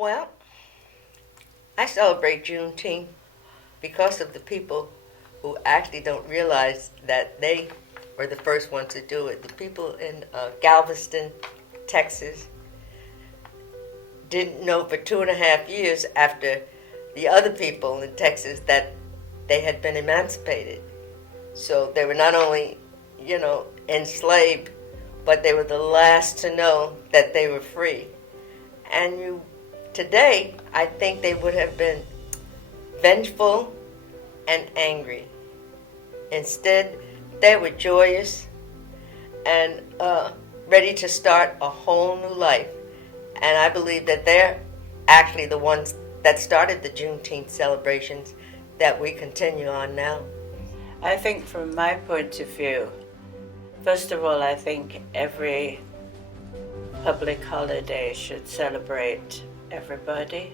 Well, I celebrate Juneteenth because of the people who actually don't realize that they were the first ones to do it. The people in Galveston, Texas, didn't know for 2.5 years after the other people in Texas that they had been emancipated. So they were not only, enslaved, but they were the last to know that they were free. And today, I think they would have been vengeful and angry. Instead, they were joyous and ready to start a whole new life. And I believe that they're actually the ones that started the Juneteenth celebrations that we continue on now. I think from my point of view, first of all, I think every public holiday should celebrate everybody.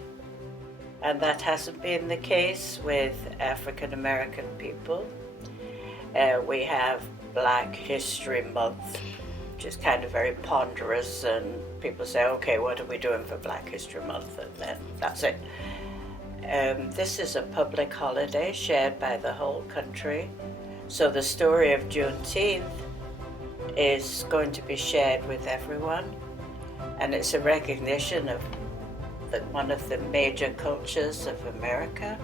And that hasn't been the case with African American people. We have Black History Month, which is kind of very ponderous, and people say, okay, what are we doing for Black History Month? And then that's it. This is a public holiday shared by the whole country. So the story of Juneteenth is going to be shared with everyone. And it's a recognition of one of the major cultures of America.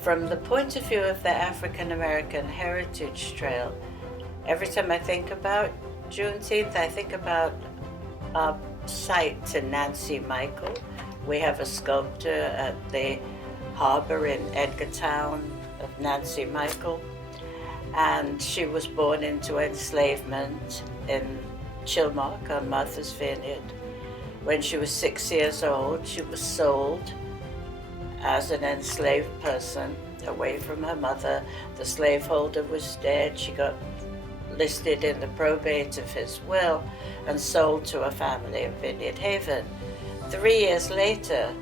From the point of view of the African American Heritage Trail, every time I think about Juneteenth, I think about our site to Nancy Michael. We have a sculpture at the harbor in Edgartown of Nancy Michael, and she was born into enslavement in Chilmark on Martha's Vineyard. When she was 6 years old, she was sold as an enslaved person away from her mother. The slaveholder was dead. She got listed in the probate of his will and sold to a family in Vineyard Haven. 3 years later,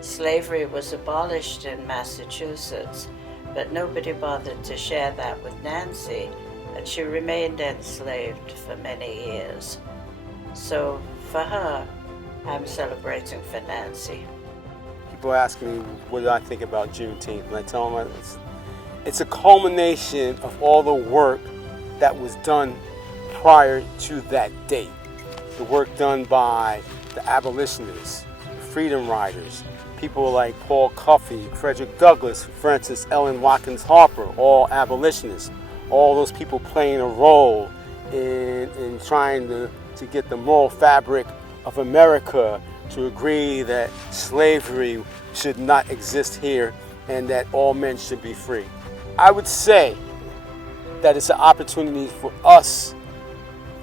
slavery was abolished in Massachusetts, but nobody bothered to share that with Nancy, and she remained enslaved for many years. So for her, I'm celebrating for Nancy. People ask me what do I think about Juneteenth, and I tell them it's a culmination of all the work that was done prior to that date. The work done by the abolitionists, the freedom riders, people like Paul Cuffey, Frederick Douglass, Frances Ellen Watkins Harper, all abolitionists. All those people playing a role in trying to get the moral fabric of America to agree that slavery should not exist here and that all men should be free. I would say that it's an opportunity for us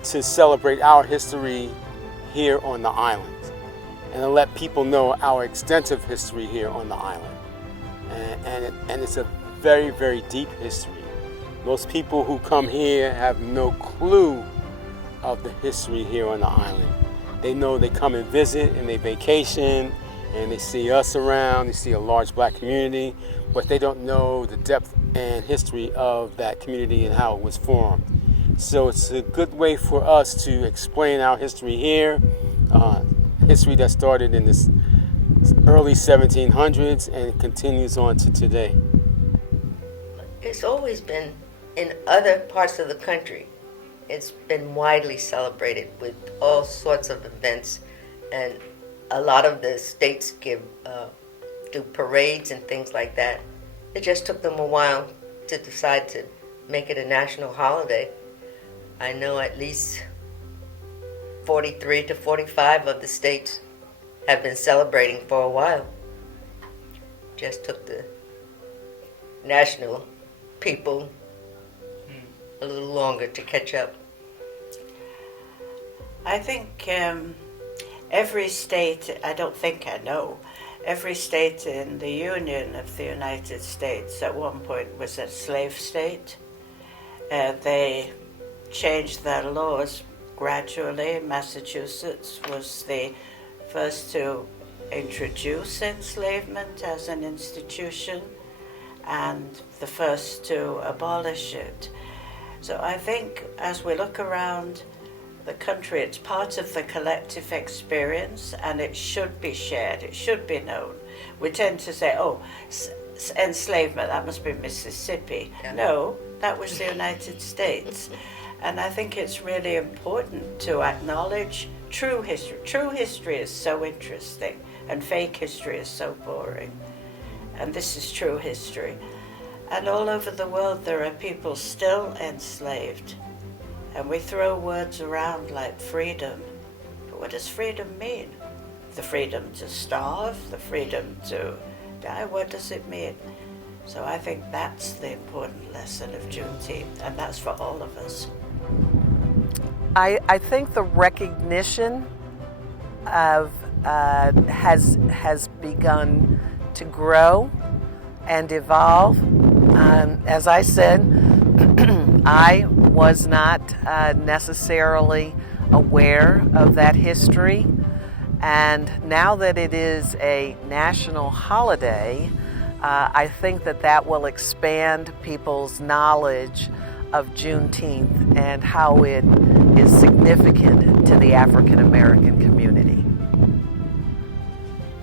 to celebrate our history here on the island and to let people know our extensive history here on the island. And it's a very, very deep history. Most people who come here have no clue of the history here on the island. They know they come and visit and they vacation and they see us around, they see a large black community, but they don't know the depth and history of that community and how it was formed. So it's a good way for us to explain our history here, history that started in the early 1700s and continues on to today. It's always been in other parts of the country. It's been widely celebrated with all sorts of events, and a lot of the states do parades and things like that. It just took them a while to decide to make it a national holiday. I know at least 43 to 45 of the states have been celebrating for a while. Just took the national people a little longer to catch up. I think every state, I don't think I know, every state in the Union of the United States at one point was a slave state. They changed their laws gradually. Massachusetts was the first to introduce enslavement as an institution and the first to abolish it. So I think as we look around the country. It's part of the collective experience, and it should be shared. It should be known. We tend to say, oh, enslavement, that must be Mississippi. Yeah. No, that was the United States. And I think it's really important to acknowledge true history. True history is so interesting, and fake history is so boring. And this is true history. And all over the world there are people still enslaved. And we throw words around like freedom. But what does freedom mean? The freedom to starve, the freedom to die, what does it mean? So I think that's the important lesson of Juneteenth, and that's for all of us. I think the recognition of has begun to grow and evolve. As I said, I was not necessarily aware of that history, and now that it is a national holiday, I think that will expand people's knowledge of Juneteenth and how it is significant to the African American community.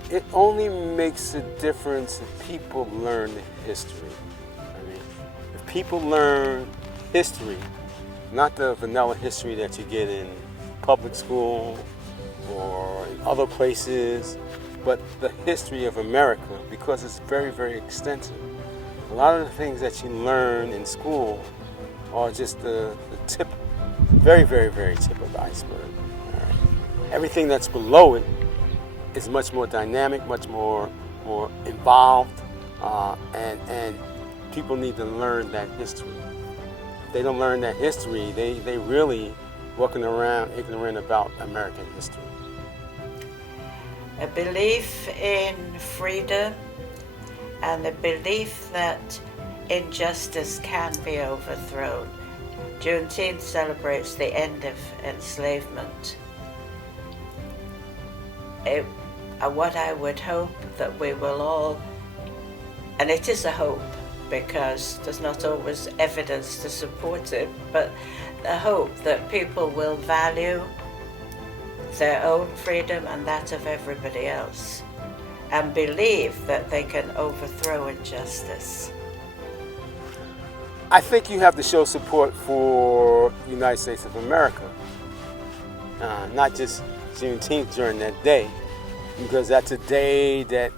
It only makes a difference if people learn history. I mean, if people learn history, not the vanilla history that you get in public school or in other places, but the history of America, because it's very, very extensive. A lot of the things that you learn in school are just the tip, very, very, very tip of the iceberg. All right. Everything that's below it is much more dynamic, much more involved, and people need to learn that history. If they don't learn that history, they really walking around ignorant about American history. A belief in freedom and a belief that injustice can be overthrown. Juneteenth celebrates the end of enslavement. What I would hope that we will all, and it is a hope because there's not always evidence to support it, but the hope that people will value their own freedom and that of everybody else, and believe that they can overthrow injustice. I think you have to show support for the United States of America, not just Juneteenth during that day, because that's a day that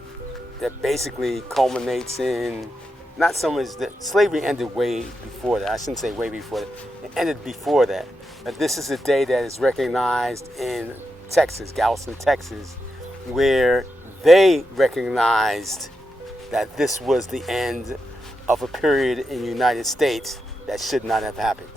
basically culminates in, not so much that slavery ended way before that. I shouldn't say way before that. It ended before that. But this is a day that is recognized in Texas, Galveston, Texas, where they recognized that this was the end of a period in the United States that should not have happened.